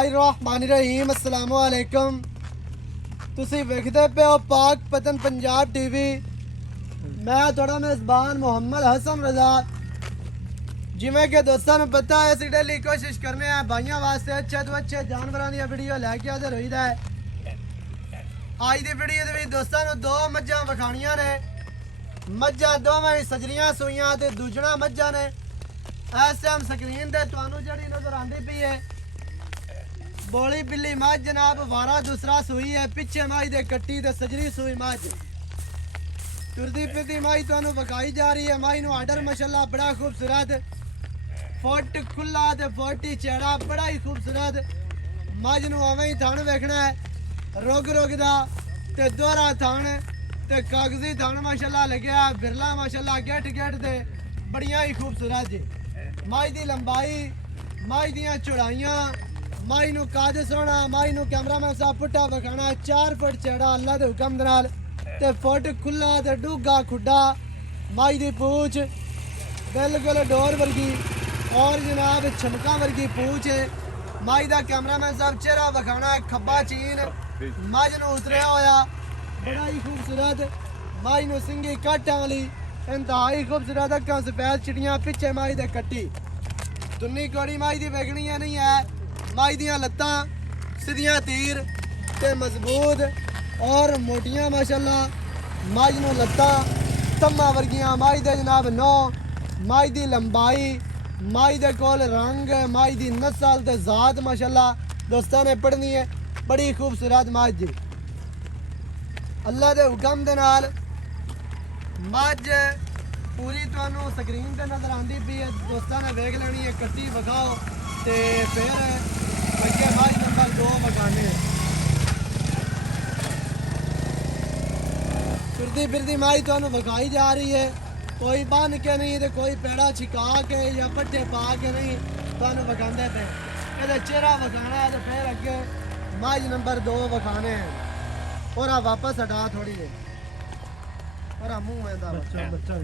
बिस्मिल्लाहिर्रहमानिर्रहीम अस्सलाम वालेकुम। तुसी वेखदे पे हो पाक पतन पंजाब टीवी। मैं थोड़ा मेज़बान मोहम्मद हसन रजा। जिमें कि दोस्तों में पता है, असी डेली कोशिश करने हैं भाइयों वास्ते अच्छे तो अच्छे जानवरों की वीडियो लैके हाजिर होईदा है। आज की वीडियो दे विच दोस्तों ने दो मज्जां विखाणियां ने। मज्जां दोवें ही सजरियां सूइयां ते दूजणा मज्जां ने। इस टाइम स्क्रीन ते तुहानू जड़ी नजर आंदी पई है बोली बिल्ली मझ जनाब, वारा दूसरा सूई है। पिछे मझ दे कट्टी ते सजरी सूई मझ तुरदी फिरदी मझ तुहानू विखाई जा रही है। मझ नू आर्डर माशाअल्लाह बड़ा खूबसूरत, फुट खुला ते फुट ही चौड़ा, बड़ा ही खूबसूरत। मझ नू अवें ही थण वेखना है, रुग रुग दा ते दोहरा थण ते कागजी थण माशाअल्लाह लग्या। बिरला माशाअल्लाह गेट गेट ते बड़ियां ही खूबसूरत जी। मझ दी लंबाई, मझ दियां चौड़ाइयां, मझ नू कद सोहना, मझ नू कैमरामैन साहब पुट्ठा विखाना 4 फुट चौड़ा अल्लाह दे हुक्म दे नाल ते फुट खुला ते डूगा खुड्डा। मझ दी पूछ बिल्कुल डोर वर्गी और जनाब छमका वर्गी पूछ है। मझ दा कैमरामैन साहब चेहरा विखाना खब्बा चीन। मझ नू उतरिया होया बड़ा ही खूबसूरत। मझ नू सिंगी काटां वाली इंतहाई खूबसूरत, अक्खां सफेद चिड़ियां, पिछे मझ दे कट्टी। दुन्नी कौड़ी मझ दी वेखनी नहीं है। मझ दियां लत्तां सीधियां तीर ते मजबूत और मोटियां माशाअल्लाह। मझ नू लत्तां तम्मा वर्गियां, मझ दे जनाब नौ, मझ दी लंबाई, मझ दे कोल रंग, मझ दी नस्ल ते जात माशाअल्लाह दोस्तां ने पढ़नी है। बड़ी खूबसूरत मझ जी अल्लाह दे हुक्म दे नाल। मझ पूरी तुहानू स्क्रीन ते नजर आंदी पई है, दोस्तां ने वेख लेनी है। कट्टी विखाओ ते फिर अगे मझ नंबर 2 विखाने। फिरदी फिरदी मझ तुहानू विखाई जा रही है, कोई बन के नहीं ते कोई पेड़ा छिका के या पट्ठे पा के नहीं तुहानू विखांदे पे। इहदा चेहरा विखाना है ते फिर अगे मझ नंबर 2 विखाने हैं। और वापस हटा थोड़ी देर और मुंह में दा बच्चा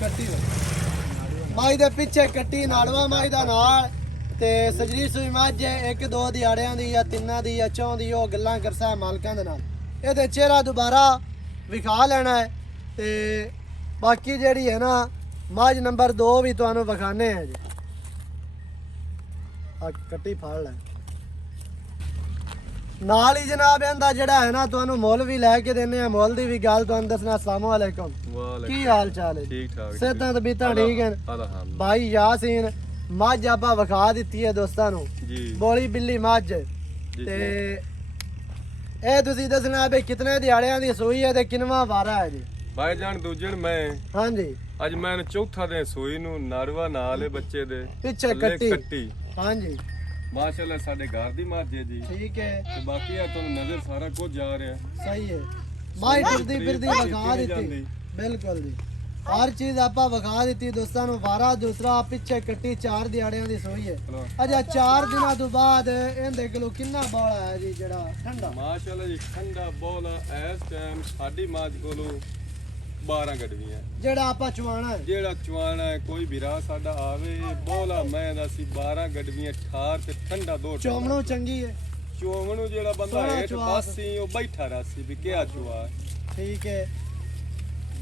कट्टी मझ दे पिछे कट्टी नाड़वा मझ दा नाल ते सजरी सूई मझ 1 2 दिहाड़ियां दी या 3 दी या 4 दी। ओह गल्लां करसा मालकां दे नाल। इहदे चेहरा दोबारा विखा लेना है ते बाकी जेहड़ी है ना मझ नंबर 2 भी तुहानू विखाने हैं जी। कट्टी फाड़ लै नाल ही जनाब। इहदा जेहड़ा है ना तुहानू मुल भी लैके देने हैं। मुल दी भी गल तुहानू दसना। अस्सलाम वालेकुम, की हाल चाल है? ठीक ठाक, सेहतां तबीयतां ठीक हैं? भाई यासीन मझ आपां विखा दित्ती है दोस्तां नू, बोली बिल्ली मझ ते ਇਹ ਤੁਸੀਂ ਦੱਸਣਾ ਵੀ ਕਿਤਨੇ ਦਿਹਾੜਿਆਂ ਦੀ ਸੂਈ ਹੈ ਤੇ ਕਿੰਨਵਾਂ ਵਾਰਾ ਹੈ ਜੀ? ਭਾਈ ਜਾਨ ਦੂਜਣ ਮੈਂ ਹਾਂਜੀ ਅੱਜ ਮੈਂ ਚੌਥਾ ਦਿਨ ਸੂਈ ਨੂੰ ਨਾਰਵਾ ਨਾਲ ਬੱਚੇ ਦੇ ਪਿੱਛੇ ਕੱਟੀ। ਹਾਂਜੀ ਮਾਸ਼ਾਅੱਲਾ ਸਾਡੇ ਘਰ ਦੀ ਮੱਝ ਹੈ ਜੀ। ਠੀਕ ਹੈ ਤੇ ਬਾਕੀ ਆ ਤੁਹਾਨੂੰ ਨਜ਼ਰ ਸਾਰਾ ਕੁਝ ਜਾ ਰਿਹਾ। ਸਹੀ ਹੈ। ਮਾਈ ਫਿਰਦੀ ਫਿਰਦੀ ਵਿਖਾ ਦਿੱਤੀ ਬਿਲਕੁਲ ਜੀ। हर चीज आपा विखा दी दोस्तों नू। वारा दूसरा पिछे कट्टी 4 दिहाड़ियां दी सोई है। अच्छा 4 दिनों तो बाद इहदे कोलों किन्ना बौला है जी जेड़ा ठंडा? माशाअल्लाह जी ठंडा बौला इस टाइम साडी मां कोलों 12 गडवियां जेड़ा आपा चवाना है। जेड़ा चवाना है कोई भीरा साडा आवे बौला मैं दा सी 12 गडवियां ठार ते ठंडा दो। चोमणो चंगी है। चोमणो जेड़ा बंदा हेठ बासी ओ बैठा रासी भी क्या चवा। ठीक है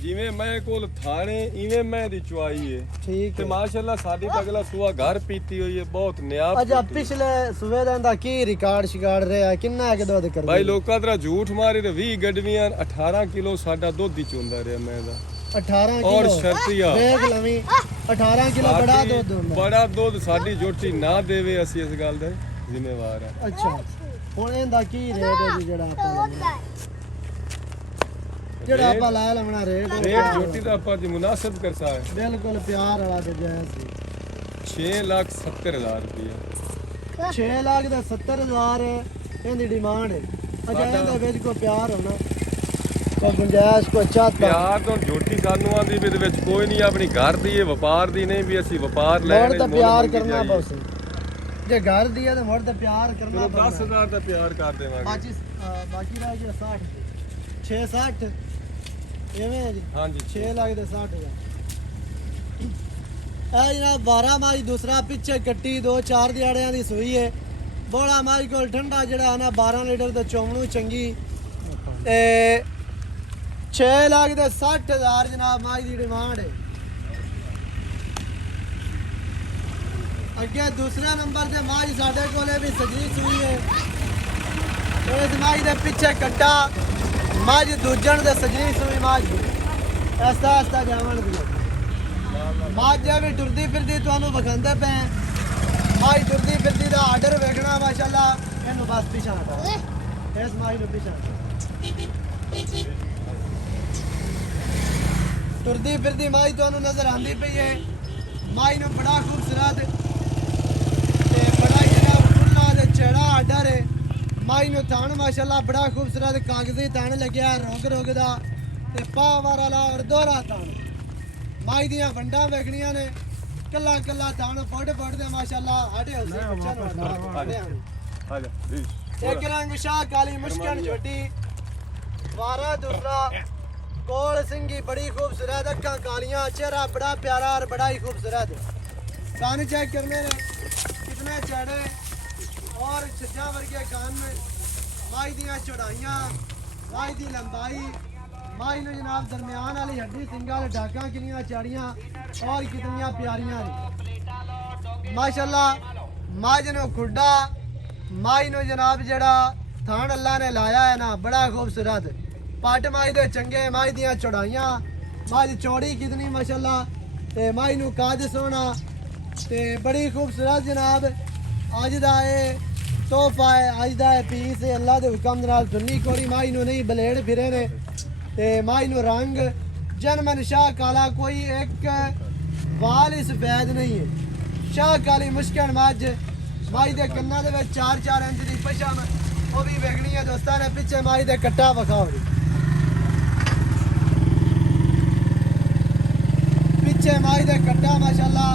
जिवें मैं कोल थाने इवें मैं दी चुआई है। ठीक है माशाअल्लाह साडी तो अगला सुआ घर पीती हुई है बहुत न्याब। अच्छा पिछले सुबह दा की रिकॉर्ड शिकार्ड रहा किन्ना के दूध कर भाई लोकां तरा झूठ मारी ते 20 गडवियां 18 किलो साडा दूध ही चोंदा रहा मैं दा 18 किलो और शर्तिया देख लवी 18 किलो बड़ा दूध होंदा। बड़ा दूध साडी जोटी ना देवे ਅਸੀਂ ਇਸ ਗੱਲ ਦੇ ਜ਼ਿੰਮੇਵਾਰ ਹੈ। अच्छा ਹੁਣ ਇਹਦਾ ਕੀ ਰੇਟ ਹੈ ਜੀ ਜਿਹੜਾ ਆਪਾਂ ਜਿਹੜਾ ਆਪਾਂ ਲਾਇਆ ਲਵਣਾ ਰੇਟ ਜੋਟੀ ਦਾ ਆਪਾਂ ਜੀ ਮੁਨਾਸਿਬ ਕਰ ਸਕਦੇ ਬਿਲਕੁਲ ਪਿਆਰ ਵਾਲਾ ਤੇ ਜਾਇਜ਼ ਸੀ। 6,70,000 ਰੁਪਏ 6 ਲੱਖ ਦਾ 70,000 ਇਹਦੀ ਡਿਮਾਂਡ ਹੈ। ਅੱਛਾ ਇਹਦੇ ਵਿੱਚ ਕੋਈ ਪਿਆਰ ਹੋਣਾ ਕੋਈ ਗੁੰਜਾਇਸ਼ ਕੋਈ ਚਾਹਤ ਪਿਆਰ ਤੋਂ ਜੋਟੀ ਸਾਨੂੰ ਆਂਦੀ ਵੀ ਇਹਦੇ ਵਿੱਚ ਕੋਈ ਨਹੀਂ ਆਪਣੀ ਘਰ ਦੀ ਹੈ ਵਪਾਰ ਦੀ ਨਹੀਂ ਵੀ ਅਸੀਂ ਵਪਾਰ ਲੈਣ ਤਾਂ ਪਿਆਰ ਕਰਨਾ ਬਸ ਜੇ ਘਰ ਦੀ ਹੈ ਤਾਂ ਮੁੜ ਤਾਂ ਪਿਆਰ ਕਰਨਾ। 10,000 ਦਾ ਪਿਆਰ ਕਰ ਦੇਵਾਂਗੇ। ਬਾਕੀ ਰਹਿ ਗਿਆ 60 660 एवें है जी। हाँ जी 6 लाख दे 60,000 ਇਹ ਜਨਾਬ 12 ਮਾਈ ਦੂਸਰਾ ਪਿੱਛੇ ਕੱਟੀ 2-4 ਦਿਹਾੜਿਆਂ ਦੀ ਸੂਈ ਹੈ। ਬੋਲਾ ਮਾਈ ਕੋਲ ਠੰਡਾ ਜਿਹੜਾ ਨਾ 12 ਲੀਟਰ ਦਾ ਚੋਮਣੂ ਚੰਗੀ ਤੇ 6 ਲੱਖ ਦੇ 60,000 ਜਨਾਬ ਮਾਈ ਦੀ ਡਿਮਾਂਡ ਹੈ। ਅੱਗੇ ਦੂਸਰੇ ਨੰਬਰ ਤੇ ਮਾਈ ਸਾਡੇ ਕੋਲੇ ਵੀ ਸਜੀ ਸੂਈ ਹੈ। ਇਸ ਮਾਈ ਦੇ ਪਿੱਛੇ ਕੱਟਾ ਮਾਝ ਦੂਜਣ ਦੇ ਸਜੀ ਸੂਈ ਮਾਝ ਐਸਾ ਐਸਾ ਜਾਵਣ ਦੀ ਮਾਝ ਵੀ ਟੁਰਦੀ ਫਿਰਦੀ ਤੁਹਾਨੂੰ ਵਿਖਾਉਂਦੇ ਪਏ। ਮਾਈ ਟੁਰਦੀ ਫਿਰਦੀ ਦਾ ਆਰਡਰ ਵੇਖਣਾ ਮਾਸ਼ਾਅੱਲਾ। ਇਹਨੂੰ ਬਸ ਪਿਛਾ ਹਟਾ ਇਸ ਮਾਈ ਨੂੰ ਪਿਛਾ ਟੁਰਦੀ ਫਿਰਦੀ ਮਾਈ ਤੁਹਾਨੂੰ ਨਜ਼ਰ ਆਉਂਦੀ ਪਈ ਹੈ। ਮਾਈ ਨੂੰ ਬੜਾ ਖੂਬਸੂਰਤ ਤੇ ਬੜਾ ਜਿਹੜਾ ਫੁੱਲਾਂ ਦੇ ਚੜਾ ਆਰਡਰ ਹੈ। ਮਾਈ ਨੂੰ ਥਾਣ ਮਾਸ਼ਾਅੱਲਾ ਬੜਾ ਖੂਬਸੂਰਤ ਕਾਗਜ਼ੀ ਥਾਣ ਲੱਗਿਆ ਰੋਗ ਦਾ ਤੇ ਪਾਵਰ ਵਾਲਾ ਔਰ ਦੋਹਰਾ ਥਾਣ। ਮਾਈ ਦੀਆਂ ਵੰਡਾਂ ਵੇਖਣੀਆਂ ਨੇ ਕੱਲਾ ਕੱਲਾ ਥਾਣ ਫੁੱਟ ਦੇ ਮਾਸ਼ਾਅੱਲਾ ਸਾਡੇ ਉਸੇ ਬੱਚਿਆਂ ਨੂੰ ਆ ਜਾ ਇੱਕ ਰੰਗ ਸ਼ਾਹ ਕਾਲੀ ਮੁਸ਼ਕਲ ਛੋਟੀ ਵਾਰਾ ਦੂਸਰਾ ਕੋਲ ਸਿੰਘੀ ਬੜੀ खूबसूरत ਅੱਖਾਂ ਕਾਲੀਆਂ ਚਿਹਰਾ बड़ा प्यारा और बड़ा ही खूबसूरत कान चेक करने ने कितने चढ़े और छज्जा वर्गे कान में माई दियां चौड़ाइयां माई दी लंबाई माई ने जनाब दरमियान वाली हड्डी सिंगा वाले डाका कितनियां चाड़ियां और कितनियां प्यारियां ने माशाल्लाह माई ने खुड्डा माई ने जनाब जड़ा थान अल्लाह ने लाया है ना बड़ा खूबसूरत पट माई दे चंगे माई दियां चौड़ाइयां माई चौड़ी कितनी माशाल्लाह ते माई नू काज सोना ते बड़ी खूबसूरत जनाब अज दा तोहफा है अज दा पीस है अल्लाह दे हुक्म नाल सुन्नी कोरी माई नू नहीं बलेड़ फिरे ने ते माई नू रंग जनमन शाह काला कोई एक वाल इस बैद नहीं है शाह काली मुश्किल मज माई दे कन्ना दे विच 4-4 इंच दी पछम वो भी वेखनी है दोस्तां ने पिछे माई दे कट्टा विखाओ पिछे माई दे कट्टा माशाल्लाह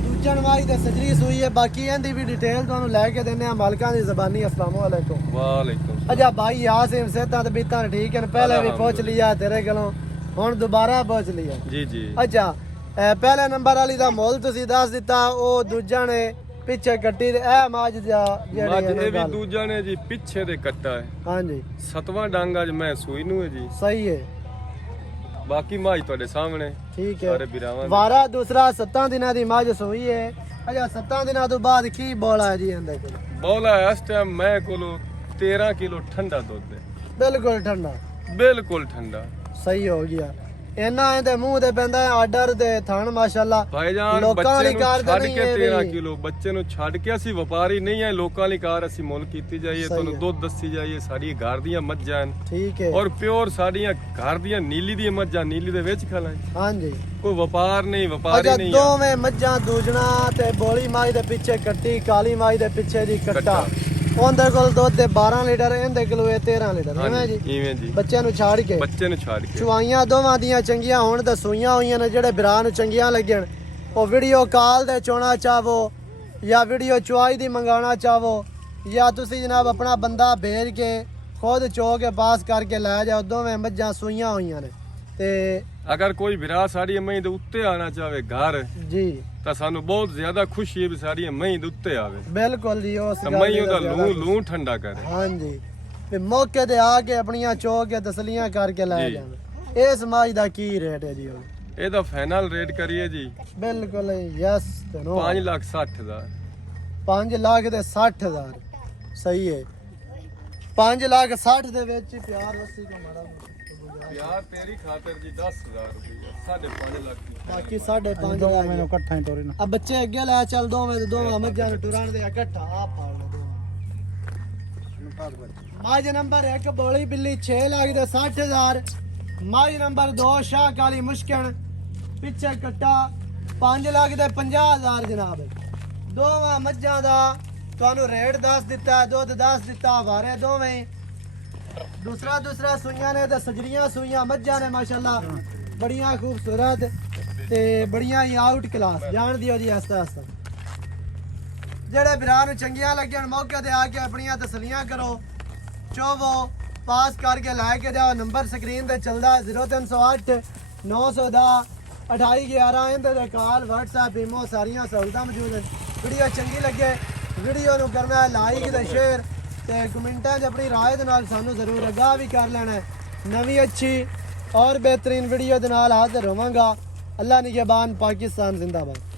दूजन माई दे सजरी सुई है बाकी इहदी भी डिटेल तुहानू लैके देने आ मालकां दी ज़बानी अस्सलाम वालेकुम वालेकुम अच्छा भाई यासिम सेहतां ते बीतां ठीक है पहले भी पहुंच लिया तेरे कोलों हुण दोबारा पहुंच लिया जी जी अच्छा पहले नंबर वाली दा मोल तुसीं दस दिता ओ दूजा ने पिछे कट्टी ते ए माज दा ਮੱਝ ਇਹ ਵੀ ਦੂਜਾ ਨੇ ਜੀ ਪਿੱਛੇ ਦੇ ਕੱਟਾ ਹੈ हां जी ਸਤਵਾਂ ਡੰਗ ਅੱਜ ਮੈਂ ਸੂਈ ਨੂੰ ਹੈ ਜੀ सही है ਬਾਕੀ ਮਾਝ ਤੁਹਾਡੇ ਸਾਹਮਣੇ ठीक है ਸਾਰੇ ਬਿਰਾਵਾਂ ਦੇ। वारा दूसरा 7 दिनां दी माज सोई है अच्छा 7 दिनां तो बाद की बोला है जी अंदर कोल ਬੋਲਾ ਇਸ ਟਾਈਮ ਮੈਂ ਕੋਲੋਂ 13 ਕਿਲੋ ਠੰਡਾ ਦੁੱਧ ਹੈ बिल्कुल ठंडा ਬਿਲਕੁਲ ਠੰਡਾ सही हो गया ਇਹਨਾਂ ਇਹਦੇ ਮੂੰਹ ਤੇ ਪੈਂਦਾ ਆਰਡਰ ਦੇ ਥਣ ਮਾਸ਼ਾਅੱਲਾ ਭਾਈਜਾਨ ਲੋਕਾਂ ਵਾਲੀ ਬੱਚੇ ਕਾਰ ਨੂੰ ਤਾਂ ਛੱਡ ਨਹੀਂ ਕੇ ਹੈ 13 ਵੀ। ਕਿਲੋ ਬੱਚੇ ਨੂੰ ਛੱਡ ਕੇ ਅਸੀਂ ਵਪਾਰੀ ਨਹੀਂ ਹੈ ਲੋਕਾਂ ਵਾਲੀ ਕਾਰ ਅਸੀਂ ਮੁੱਲ ਕੀਤੀ ਜਾਈਏ ਸਹੀ ਤੁਹਾਨੂੰ ਹੈ। ਦੁੱਧ ਦੱਸੀ ਜਾਈਏ ਸਾਡੀ ਘਰ ਦੀਆਂ ਮੱਝਾਂ ਹਨ ਠੀਕ ਹੈ ਔਰ ਪਿਓਰ ਸਾਡੀਆਂ ਘਰ ਦੀਆਂ ਨੀਲੀ ਦੀਆਂ ਮੱਝਾਂ ਨੀਲੀ ਦੇ ਵਿੱਚ ਖਲਾਂ ਹਾਂਜੀ ਕੋਈ ਵਪਾਰ ਨਹੀਂ ਵਪਾਰੀ ਅੱਛਾ ਨਹੀਂ ਹੈ ਦੋਵੇਂ ਮੱਝਾਂ ਦੂਜਣਾ ਤੇ ਬੋਲੀ ਮਾਈ ਦੇ ਪਿੱਛੇ ਕੱਟੀ ਕਾਲੀ ਮਾਈ ਦੇ ਪਿੱਛੇ ਦੀ ਕੱਟਾ ਉਹਦੇ ਕੋਲ ਦੁੱਧ ਦੇ 12 ਲੀਟਰ ਇਹਦੇ ਕੋਲ 13 ਲੀਟਰ ਐਵੇਂ ਜੀ ਇਵੇਂ ਜੀ ਬੱਚਿਆਂ ਨੂੰ ਛੱਡ ਕੇ ਬੱਚੇ ਨੂੰ ਛੱਡ ਕੇ ਚੁਆਈਆਂ ਦੋਵਾਂ ਦੀਆਂ ਚੰਗੀਆਂ ਹੋਣ ਤਾਂ ਸੂਈਆਂ ਹੋਈਆਂ ਨੇ ਜਿਹੜੇ ਬਿਰਾਂ ਨੂੰ ਚੰਗੀਆਂ ਲੱਗਣ ਉਹ ਵੀਡੀਓ ਕਾਲ ਦੇ ਚੋਣਾ ਚਾਹੋ ਜਾਂ ਵੀਡੀਓ ਚੁਆਈ ਦੀ ਮੰਗਾਉਣਾ ਚਾਹੋ ਜਾਂ ਤੁਸੀਂ ਜਨਾਬ ਆਪਣਾ ਬੰਦਾ ਭੇਜ ਕੇ ਖੁਦ ਚੋ ਕੇ ਪਾਸ ਕਰਕੇ ਲੈ ਜਾਓ ਦੋਵੇਂ ਮੱਝਾਂ ਸੂਈਆਂ ਹੋਈਆਂ ਨੇ ਤੇ ਅਗਰ ਕੋਈ ਵਿਰਾ ਸਾਡੀ ਮਹੀਂ ਦੇ ਉੱਤੇ ਆਣਾ ਚਾਹੇ ਘਰ ਜੀ ਤਾਂ ਸਾਨੂੰ ਬਹੁਤ ਜ਼ਿਆਦਾ ਖੁਸ਼ੀ ਹੈ ਵੀ ਸਾਡੀ ਮਹੀਂ ਦੇ ਉੱਤੇ ਆਵੇ ਬਿਲਕੁਲ ਜੀ ਉਸ ਤਾਂ ਗੱਲ ਮਹੀਂ ਦੀ ਉਹਦਾ ਜ਼ਿਆਦਾ ਲੂੰ ਠੰਡਾ ਕਰੇ ਹਾਂਜੀ ਤੇ ਮੌਕੇ ਤੇ ਆ ਕੇ ਆਪਣੀਆਂ ਚੋ ਕੇ ਤਸਲੀਆਂ ਕਰਕੇ ਲੈ ਜੀ। ਜਾਵੇ ਇਹ ਸਮਾਜ ਦਾ ਕੀ ਰੇਟ ਹੈ ਜੀ ਹੁਣ ਇਹਦਾ ਫਾਈਨਲ ਰੇਟ ਕਰੀਏ ਜੀ ਬਿਲਕੁਲ ਯਸ ਤੇ ਨੋ 5,60,000 5 ਲੱਖ ਦੇ 60,000 ਸਹੀ ਹੈ 5 ਲੱਖ 60 ਦੇ ਵਿੱਚ ਹੀ ਪਿਆਰ ਵਸੀ ਕੋ ਮਾੜਾ ਯਾਰ ਤੇਰੀ ਖਾਤਰ ਜੀ 10,000 ਰੁਪਏ 5.5 ਲੱਖ ਦੀ ਬਾਕੀ 5.5 ਲੱਖ ਮੈਨੂੰ ਇਕੱਠਾ ਹੀ ਤੋਰੇ ਨਾ ਆ ਬੱਚੇ ਅੱਗੇ ਲੈ ਚੱਲ ਦੋਵੇਂ ਤੇ ਦੋਵਾਂ ਮੱਝਾਂ ਨੂੰ ਟੁਰਾਣ ਦੇ ਇਕੱਠਾ ਆ ਪਾੜ ਲਓ ਮਾਝ ਨੰਬਰ 1 ਬੋਲੀ ਬਿੱਲੀ 6 ਲੱਖ ਦੇ 60,000 ਮਾਝ ਨੰਬਰ 2 ਸ਼ਾਹ ਕਾਲੀ ਮੁਸ਼ਕਣ ਪਿੱਛੇ ਕੱਟਾ 5 ਲੱਖ ਦੇ 50,000 ਜਨਾਬ ਦੋਵਾਂ ਮੱਝਾਂ ਦਾ ਤੁਹਾਨੂੰ ਰੇਟ ਦੱਸ ਦਿੱਤਾ ਦੁੱਧ ਦੱਸ ਦਿੱਤਾ ਵਾਰੇ ਦੋਵੇਂ दूसरा सुइयां ने सजरियां सुइयां मज्जां ने माशाल्लाह बड़ियां खूबसूरत ते बड़ियां ही आउट क्लास जान दियो जी आस्ता आस्ता जेड़े बिरां नूं चंगियां लगन मौके ते आके अपनियां तसलियां करो चोवो पास करके लैके जाओ नंबर स्क्रीन ते चलदा 0308 910 2811 ਇਹਦੇ ਤੇ ਕਾਲ WhatsApp ਈਮੋ ਸਾਰੀਆਂ ਸਹੂਲਤਾਂ ਮੌਜੂਦ ਹਨ। ਵੀਡੀਓ ਚੰਗੀ ਲੱਗੇ ਵੀਡੀਓ ਨੂੰ ਕਰਨਾ ਲਾਈਕ ਤੇ ਸ਼ੇਅਰ ਤੇ ਕਮੈਂਟਾਂ 'ਚ ਆਪਣੀ ਰਾਏ ਦੇ ਨਾਲ ਸਾਨੂੰ ਜ਼ਰੂਰ ਆਗਾਹ ਵੀ ਕਰ ਲੈਣਾ ਹੈ। ਨਵੀਂ ਅੱਛੀ और बेहतरीन वीडियो के नाल हाजिर होवांगा। अल्लाह निगहबान, पाकिस्तान जिंदाबाद।